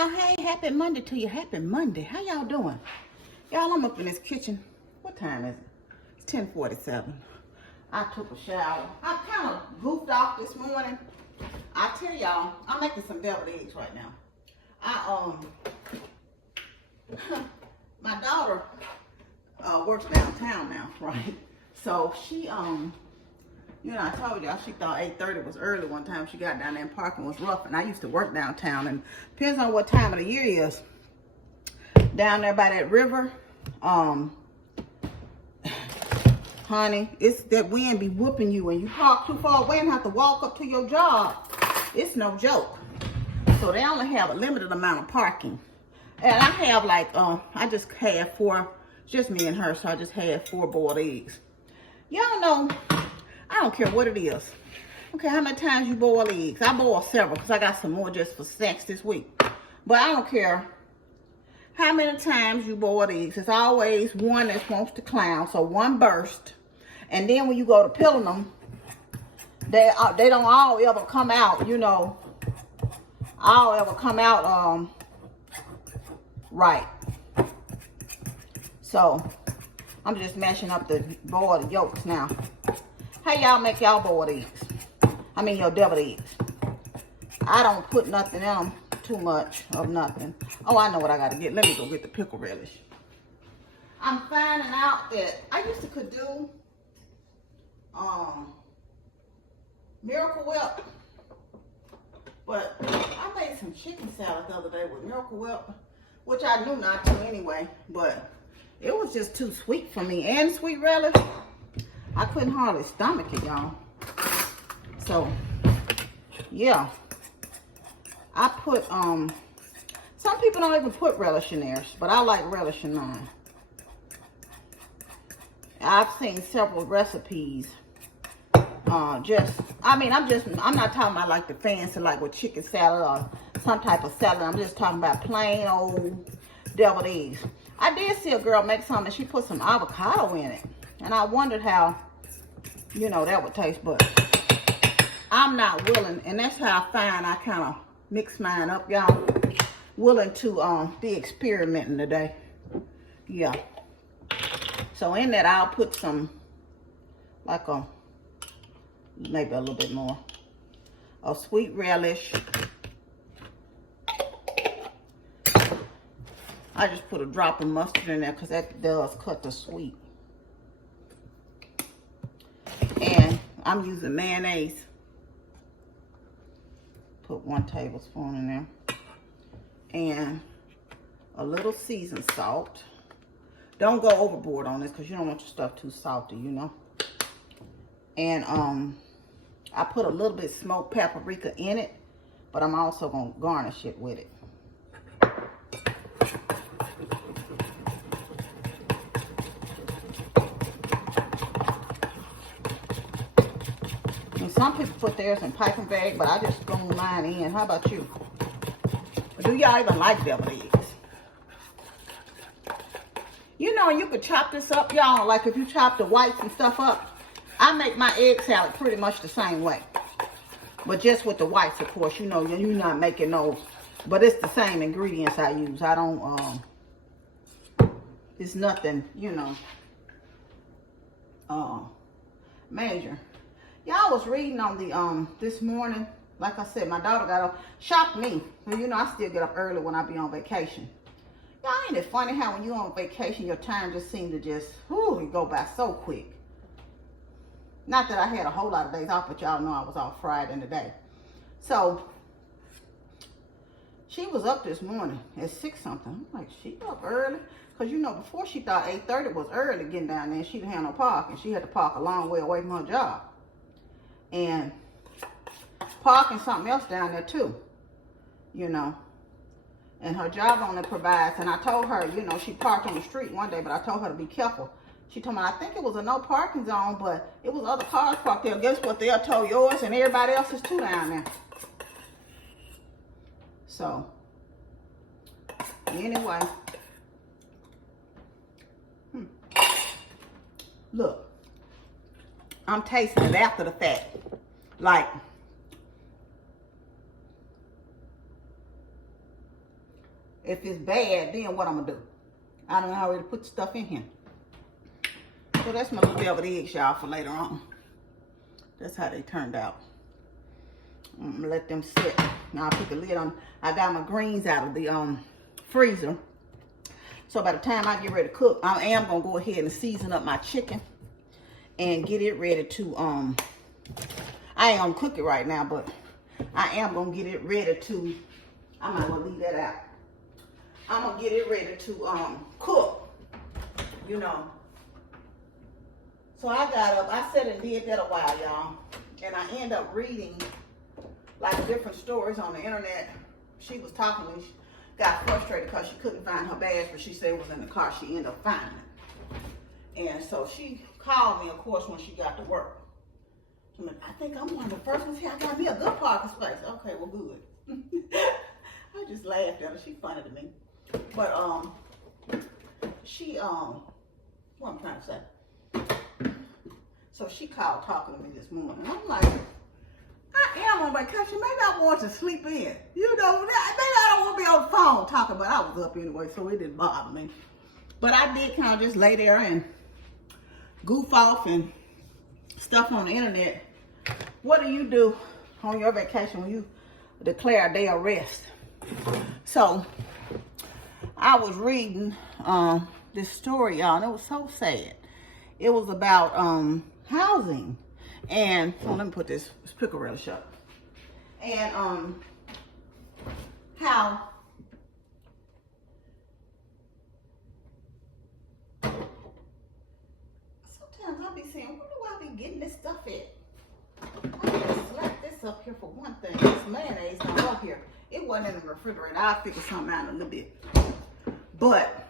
y'all. Hey, happy Monday to you. Happy Monday. How y'all doing? Y'all, I'm up in this kitchen. What time is it? It's 10:47. I took a shower. I kind of goofed off this morning. I tell y'all, I'm making some deviled eggs right now. My daughter works downtown now, right? So she you know, I told y'all she thought 8:30 was early one time. She got down there and parking was rough. And I used to work downtown. And depends on what time of the year it is. Down there by that river, honey, it's that wind be whooping you. And you park too far away and have to walk up to your job. It's no joke. So they only have a limited amount of parking. And I have like, I just had 4, just me and her. So I just had 4 boiled eggs. Y'all know, I don't care what it is. Okay, how many times you boil eggs? I boil several because I got some more just for snacks this week. But I don't care how many times you boil eggs. It's always one that wants to clown. So one burst. And then when you go to peeling them, they don't all ever come out, you know, all ever come out right. So I'm just mashing up the boiled yolks now. How y'all make y'all boiled eggs? I mean your deviled eggs. I don't put nothing in them, too much of nothing. Oh, I know what I gotta get. Let me go get the pickle relish. I'm finding out that I used to could do Miracle Whip, but I made some chicken salad the other day with Miracle Whip, which I knew not to anyway, but it was just too sweet for me. And sweet relish, I couldn't hardly stomach it, y'all. So, yeah. I put, some people don't even put relish in theirs, but I like relish in mine. I've seen several recipes. I'm not talking about like the fancy, like with chicken salad or some type of salad. I'm just talking about plain old deviled eggs. I did see a girl make some and she put some avocado in it. And I wondered how, you know, that would taste, but I'm not willing. And that's how I find I kind of mix mine up, y'all. Willing to be experimenting today. Yeah. So in that, I'll put some, like maybe a little bit more of sweet relish. I just put a drop of mustard in there because that does cut the sweet. And I'm using mayonnaise. Put 1 tablespoon in there. And a little seasoned salt. Don't go overboard on this because you don't want your stuff too salty, you know. And I put a little bit smoked paprika in it, but I'm also going to garnish it with it. And some people put theirs in piping bag, but I just spoon mine in. How about you? Do y'all even like deviled eggs? You know, you could chop this up, y'all. Like if you chop the whites and stuff up, I make my egg salad pretty much the same way. But just with the whites, of course. You know, you're not making those. But it's the same ingredients I use. I don't, it's nothing, you know, major. Y'all was reading on the, this morning. Like I said, my daughter got up, shocked me. You know, I still get up early when I be on vacation. Y'all, ain't it funny how when you on vacation, your time just seems to just, whoo, it go by so quick. Not that I had a whole lot of days off, but y'all know I was off Friday and today. So, she was up this morning at 6 something. I'm like, she up early? Because, you know, before she thought 8:30 was early getting down there, and she didn't have no parking. She had to park a long way away from her job. And parking something else down there too, you know. And her job only provides, and I told her, you know, she parked on the street one day, but I told her to be careful. She told me, I think it was a no parking zone, but it was other cars parked there. Guess what? They'll tow yours and everybody else's too down there. So, anyway. Look, I'm tasting it after the fact. Like, If it's bad, then what I'm gonna do? I done already put stuff in here. So that's my little deviled eggs, y'all, for later on. That's how they turned out. I'm gonna let them sit. Now I put the lid on. I got my greens out of the freezer. So by the time I get ready to cook, I am gonna go ahead and season up my chicken and get it ready to I ain't gonna cook it right now, but I am gonna get it ready to, I might wanna leave that out. I'm gonna get it ready to cook, you know. So I got up, I sat and did that a while, y'all. And I end up reading like different stories on the internet. She was talking to me, she got frustrated because she couldn't find her bags, but she said it was in the car. She ended up finding it. And so she called me, of course, when she got to work. I'm like, I think I'm one of the first ones here. I got me a good parking space. Okay, well, good. I just laughed at her. She's funny to me. But what I'm trying to say. So she called talking to me this morning. I'm like, I am on vacation. Maybe I want to sleep in. You know, maybe I don't want to be on the phone talking, but I was up anyway, so it didn't bother me. But I did kind of just lay there and goof off and stuff on the internet. What do you do on your vacation when you declare a day of rest? So I was reading this story, y'all, and it was so sad. It was about housing. And so let me put this pickle real shut. And how sometimes I'll be saying, where do I be getting this stuff at? I just slapped this up here for one thing. This mayonnaise not up here. It wasn't in the refrigerator. I'll figure something out in a little bit. But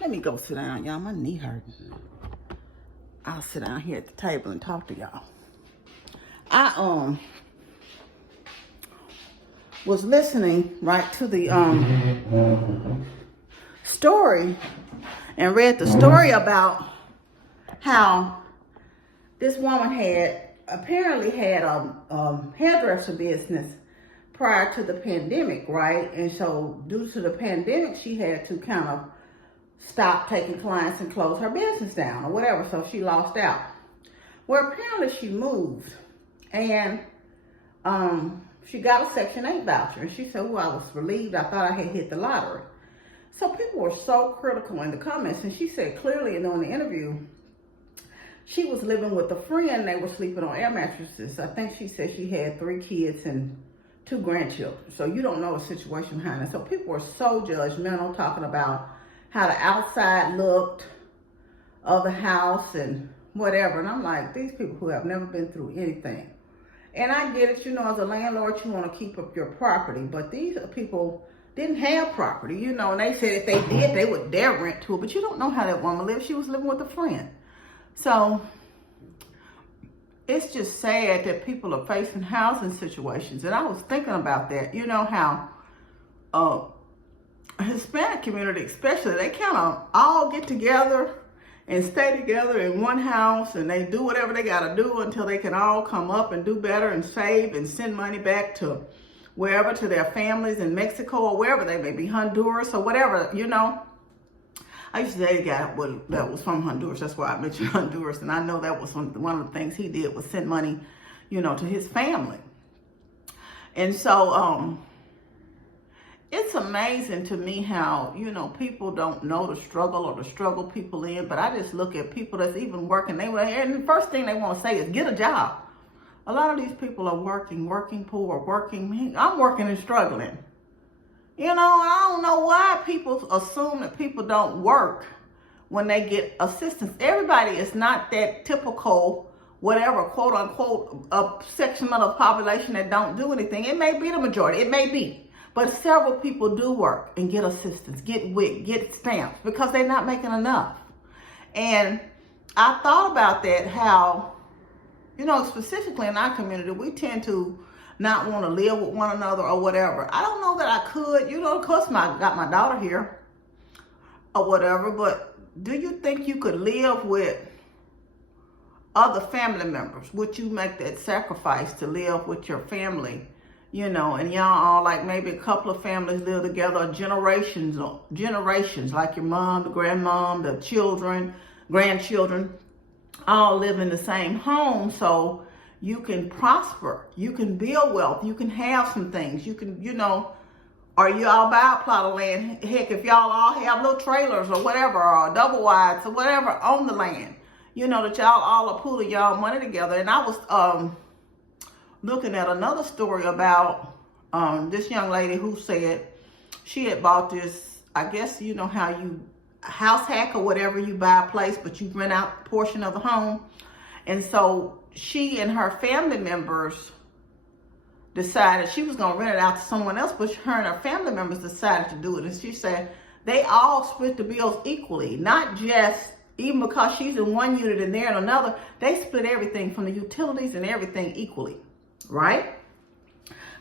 let me go sit down, y'all. My knee hurting. I'll sit down here at the table and talk to y'all. I was listening right to the story and read the story about how this woman apparently had a hairdresser business prior to the pandemic, right? And so due to the pandemic, she had to kind of stop taking clients and close her business down or whatever, so she lost out. Well, apparently she moved and she got a Section 8 voucher, and she said, oh, I was relieved. I thought I had hit the lottery. So people were so critical in the comments, and she said clearly during the interview, she was living with a friend. They were sleeping on air mattresses. I think she said she had 3 kids and 2 grandchildren. So you don't know the situation behind it. So people were so judgmental, talking about how the outside looked of the house and whatever. And I'm like, these people who have never been through anything. And I get it, you know, as a landlord, you want to keep up your property. But these people didn't have property, you know, and they said if they did, they would dare rent to it. But you don't know how that woman lived. She was living with a friend. So it's just sad that people are facing housing situations. And I was thinking about that, you know, how Hispanic community especially, they kind of all get together and stay together in one house, and they do whatever they got to do until they can all come up and do better and save and send money back to wherever, to their families in Mexico or wherever they may be, Honduras or whatever, you know. I used to date a guy that was from Honduras. That's why I mentioned Honduras, and I know that was one of the things he did was send money, you know, to his family. And so it's amazing to me how, you know, people don't know the struggle people in, but I just look at people that's even working. And the first thing they want to say is get a job. A lot of these people are working poor, I'm working and struggling. You know, I don't know why people assume that people don't work when they get assistance. Everybody is not that typical, whatever, quote unquote, a section of the population that don't do anything. It may be the majority, it may be. But several people do work and get assistance, get WIC, get stamps, because they're not making enough. And I thought about that, how, you know, specifically in our community, we tend to not want to live with one another or whatever. I don't know that I could, you know, of course I got my daughter here or whatever, but do you think you could live with other family members? Would you make that sacrifice to live with your family, you know, and y'all all like maybe a couple of families live together, generations, like your mom, the grandmom, the children, grandchildren, all live in the same home. So you can prosper, you can build wealth, you can have some things, you can, you know, or you all buy a plot of land. Heck, if y'all all have little trailers or whatever, or double wides or whatever on the land, you know, that y'all all are pooling y'all money together. And I was looking at another story about this young lady who said she had bought this, I guess, you know how you house hack or whatever, you buy a place, but you rent out a portion of the home. And so she and her family members decided she was going to rent it out to someone else, but her and her family members decided to do it. And she said they all split the bills equally, not just, even because she's in one unit and they're in another, they split everything from the utilities and everything equally, right?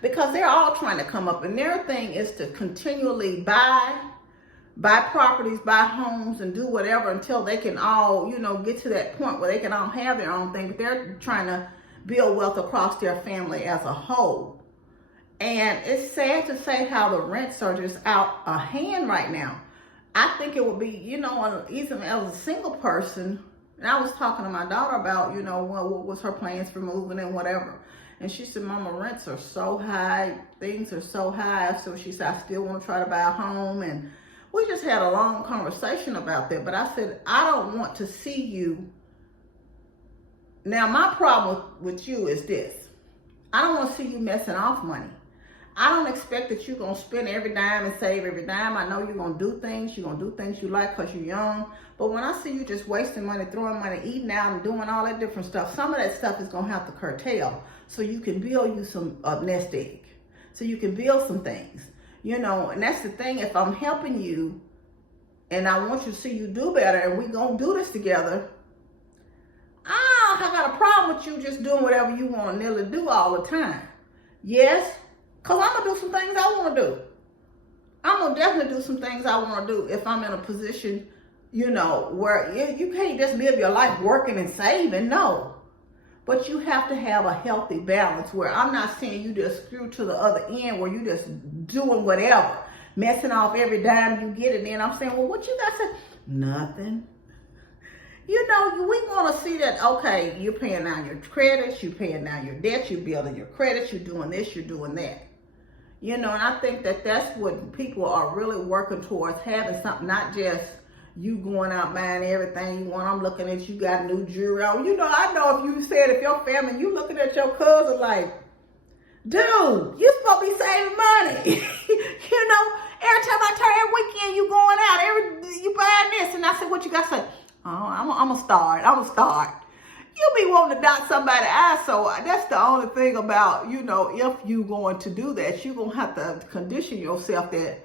Because they're all trying to come up, and their thing is to continually buy properties, buy homes, and do whatever until they can all, you know, get to that point where they can all have their own thing. But they're trying to build wealth across their family as a whole. And it's sad to say how the rents are just out of hand right now. I think it would be, you know, even as a single person, and I was talking to my daughter about, you know, what was her plans for moving and whatever. And she said, Mama, rents are so high, things are so high. So she said, I still want to try to buy a home. And we just had a long conversation about that. But I said, I don't want to see you. Now, my problem with you is this. I don't want to see you messing off money. I don't expect that you're going to spend every dime and save every dime. I know you're going to do things. You're going to do things you like because you're young. But when I see you just wasting money, throwing money, eating out, and doing all that different stuff, some of that stuff is going to have to curtail so you can build you some nest egg. So you can build some things. You know, and that's the thing. If I'm helping you and I want you to see you do better and we're going to do this together, I got a problem with you just doing whatever you want to nearly do all the time. Yes, because I'm going to do some things I want to do. I'm going to definitely do some things I want to do if I'm in a position, you know, where you can't just live your life working and saving. No. But you have to have a healthy balance where I'm not saying you just screw to the other end where you just doing whatever, messing off every dime you get. And then I'm saying, well, what you got to say? Nothing. You know, we want to see that, okay, you're paying down your credits, you're paying down your debts, you're building your credits, you're doing this, you're doing that. You know, and I think that that's what people are really working towards, having something, not just you going out buying everything you want. I'm looking at you got new jewelry on. You know, I know if you said, if your family, you looking at your cousin like, dude, you supposed to be saving money. You know, every time I turn, every weekend you going out, you buying this. And I said, what you got to say? Oh, I'm going to start. You be wanting to dot somebody's eye, so that's the only thing about, you know, if you going to do that, you're going to have to condition yourself that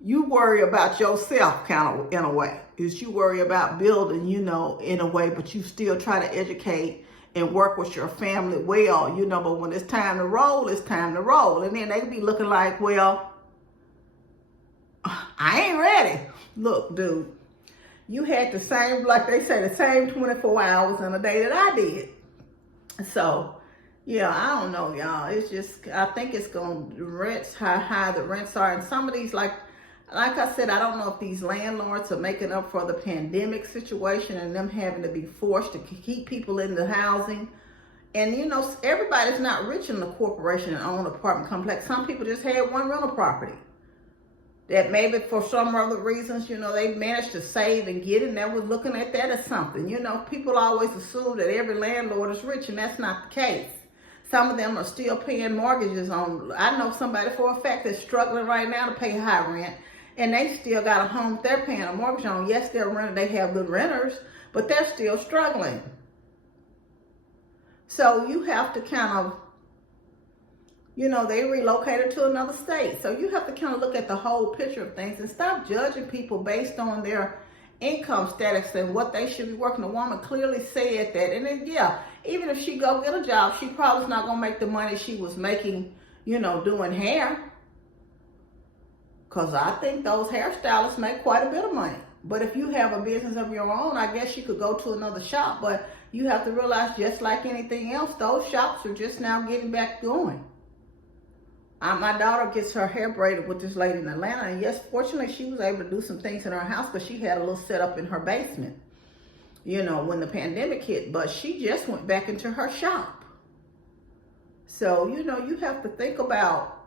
you worry about yourself kind of in a way. Is you worry about building, you know, in a way, but you still try to educate and work with your family well, you know, but when it's time to roll, it's time to roll. And then they be looking like, well, I ain't ready. Look, dude. You had the same, like they say, the same 24 hours in a day that I did. So, yeah, I don't know, y'all. It's just, I think it's going to rents, how high the rents are. And some of these, like I said, I don't know if these landlords are making up for the pandemic situation and them having to be forced to keep people in the housing. And, you know, everybody's not rich in the corporation and own apartment complex. Some people just had one rental property that maybe for some other reasons, you know, they managed to save and get it, and they was looking at that as something. You know, people always assume that every landlord is rich, and that's not the case. Some of them are still paying mortgages on. I know somebody for a fact that's struggling right now to pay high rent, and they still got a home they're paying a mortgage on. Yes, they're renting, they have good renters, but they're still struggling. So you have to kind of, you know, they relocated to another state. So you have to kind of look at the whole picture of things and stop judging people based on their income status and what they should be working. The woman clearly said that. And then, yeah, even if she go get a job, she probably is not going to make the money she was making, you know, doing hair. Because I think those hairstylists make quite a bit of money. But if you have a business of your own, I guess you could go to another shop. But you have to realize, just like anything else, those shops are just now getting back going. My daughter gets her hair braided with this lady in Atlanta, and yes, fortunately, she was able to do some things in her house, but she had a little setup in her basement, you know, when the pandemic hit, but she just went back into her shop. So, you know, you have to think about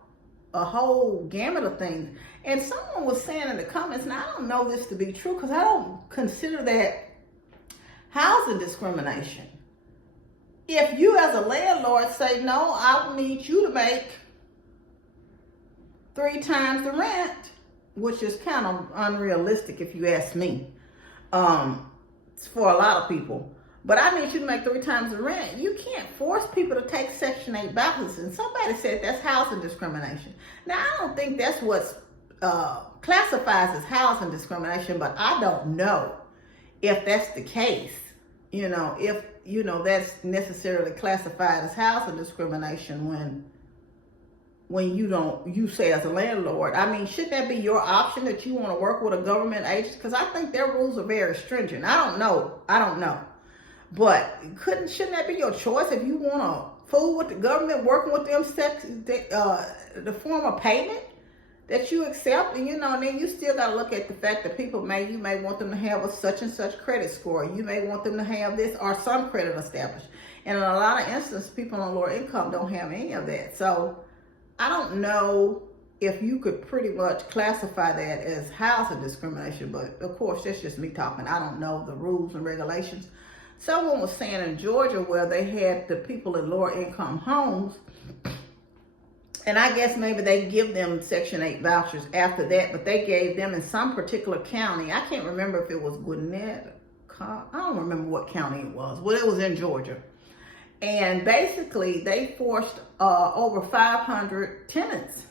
a whole gamut of things. And someone was saying in the comments, now I don't know this to be true because I don't consider that housing discrimination. If you as a landlord say, no, I need you to make 3 times the rent, which is kind of unrealistic if you ask me, for a lot of people. But I need you to make 3 times the rent. You can't force people to take Section 8 vouchers. And somebody said that's housing discrimination. Now, I don't think that's what's classifies as housing discrimination, but I don't know if that's the case. You know, if, you know, that's necessarily classified as housing discrimination when you say as a landlord. I mean, should that be your option that you want to work with a government agency? Because I think their rules are very stringent. I don't know. But shouldn't that be your choice if you want to fool with the government, working with them, the form of payment that you accept? And, you know, and then you still got to look at the fact that you may want them to have a such and such credit score. You may want them to have this or some credit established. And in a lot of instances, people on lower income don't have any of that. So I don't know if you could pretty much classify that as housing discrimination, but of course, that's just me talking. I don't know the rules and regulations. Someone was saying in Georgia where they had the people in lower income homes, and I guess maybe they give them Section 8 vouchers after that, but they gave them in some particular county. I can't remember if it was Gwinnett. I don't remember what county it was. Well, it was in Georgia. And basically, they forced over 500 tenants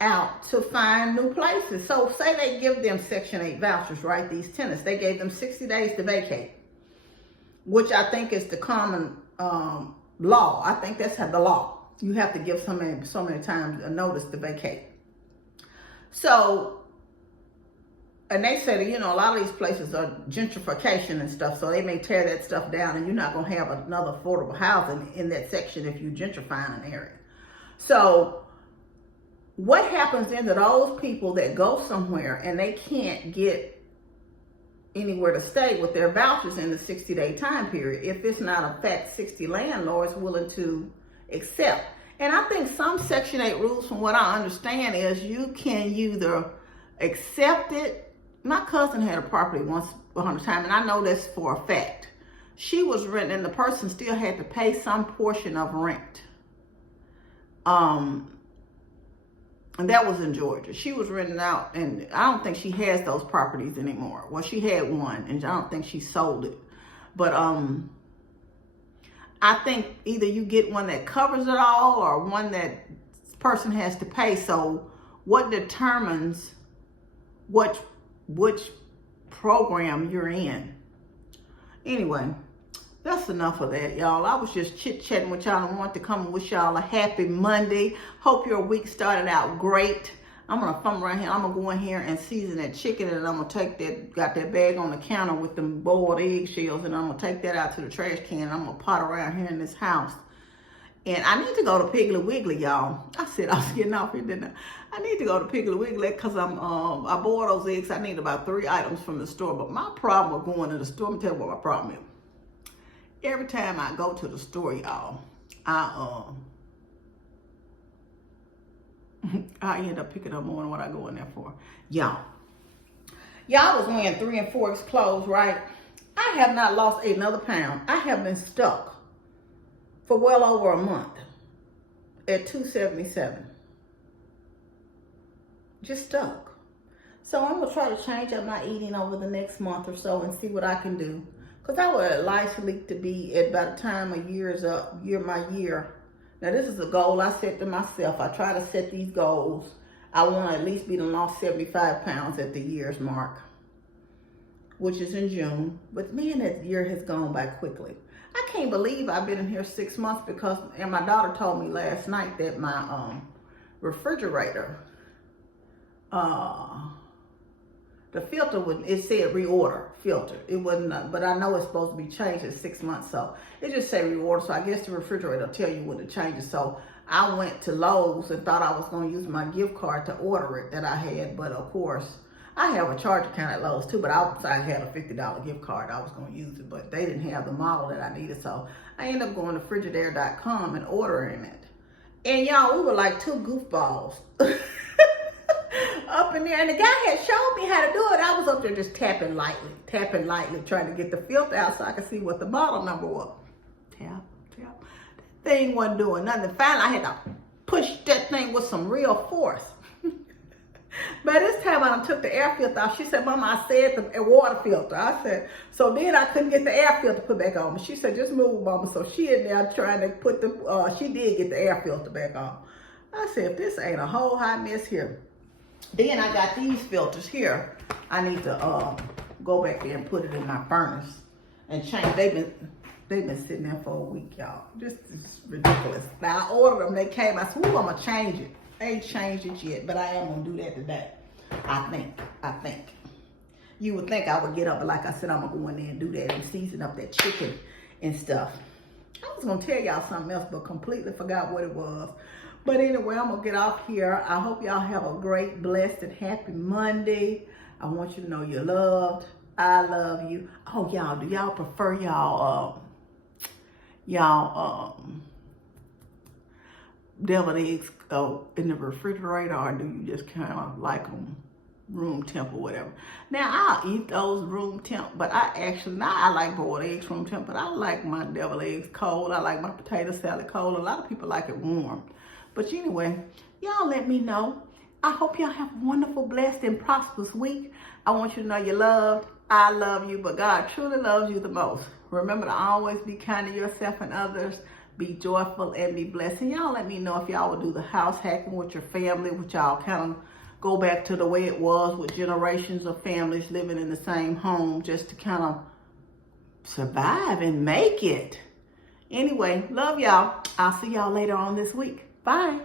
out to find new places. So say they give them Section 8 vouchers, right? These tenants, they gave them 60 days to vacate, which I think is the common law. I think that's the law. You have to give so many times a notice to vacate. So, and they say that, you know, a lot of these places are gentrification and stuff, so they may tear that stuff down and you're not going to have another affordable housing in that section if you gentrify an area. So what happens then to those people that go somewhere and they can't get anywhere to stay with their vouchers in the 60-day time period if it's not a fact 60 landlords willing to accept? And I think some Section 8 rules, from what I understand, is you can either accept it. My cousin had a property once upon a time, and I know this for a fact. She was renting, and the person still had to pay some portion of rent. And that was in Georgia. She was renting out, and I don't think she has those properties anymore. Well, she had one, and I don't think she sold it. But I think either you get one that covers it all or one that person has to pay. So what determines which program you're in? Anyway, that's enough of that, y'all. I was just chit-chatting with y'all and want to come and wish y'all a happy Monday. Hope your week started out great. I'm going to come around here. I'm going to go in here and season that chicken, and I'm going to take got that bag on the counter with them boiled eggshells, and I'm going to take that out to the trash can, and I'm going to pot around here in this house. And I need to go to Piggly Wiggly, y'all. I said I was getting off here, didn't I? I need to go to Piggly Wiggly because I bought those eggs. I need about 3 items from the store. But my problem with going to the store, let me tell you what my problem is. Every time I go to the store, y'all, I end up picking up more than what I go in there for. Y'all was wearing 3 and 4X clothes, right? I have not lost another pound. I have been stuck for well over a month at 277. Just stuck. So I'm going to try to change up my eating over the next month or so and see what I can do. Because I would likely to be at by the time a year is up, my year. Now this is a goal I set to myself. I try to set these goals. I want to at least be the lost 75 pounds at the year's mark, which is in June. But man, that year has gone by quickly. I can't believe I've been in here 6 months and my daughter told me last night that my refrigerator, the filter it said reorder filter. It wasn't, but I know it's supposed to be changed in 6 months. So it just say reorder. So I guess the refrigerator will tell you when to change it. So I went to Lowe's and thought I was going to use my gift card to order it that I had. But of course, I have a charge account at Lowe's too, but I had a $50 gift card. I was going to use it, but they didn't have the model that I needed. So I ended up going to Frigidaire.com and ordering it. And y'all, we were like two goofballs up in there. And the guy had showed me how to do it. I was up there just tapping lightly, trying to get the filter out so I could see what the model number was. Tap, tap. That thing wasn't doing nothing. Finally, I had to push that thing with some real force. By this time, I took the air filter off. She said, Mama, I said the water filter. I said, so then I couldn't get the air filter put back on. But she said, just move, Mama. So she in there trying to put the, she did get the air filter back on. I said, if this ain't a whole hot mess here. Then I got these filters here. I need to go back there and put it in my furnace and change. They've been sitting there for a week, y'all. This is ridiculous. Now I ordered them. They came. I said, ooh, I'm gonna change it. I ain't changed it yet, but I am gonna do that today. I think. You would think I would get up, but like I said, I'm gonna go in there and do that and season up that chicken and stuff. I was gonna tell y'all something else, but completely forgot what it was. But anyway, I'm gonna get off here. I hope y'all have a great, blessed, and happy Monday. I want you to know you're loved. I love you. Oh, y'all, do y'all prefer y'all deviled eggs in the refrigerator, or do you just kind of like them room temp or whatever? Now, I'll eat those room temp, but I like boiled eggs room temp, but I like my deviled eggs cold. I like my potato salad cold. A lot of people like it warm. But anyway, y'all let me know. I hope y'all have a wonderful, blessed, and prosperous week. I want you to know you're loved. I love you, but God truly loves you the most. Remember to always be kind to yourself and others. Be joyful and be blessed. And y'all let me know if y'all would do the house hacking with your family, which y'all kind of go back to the way it was with generations of families living in the same home just to kind of survive and make it. Anyway, love y'all. I'll see y'all later on this week. Bye.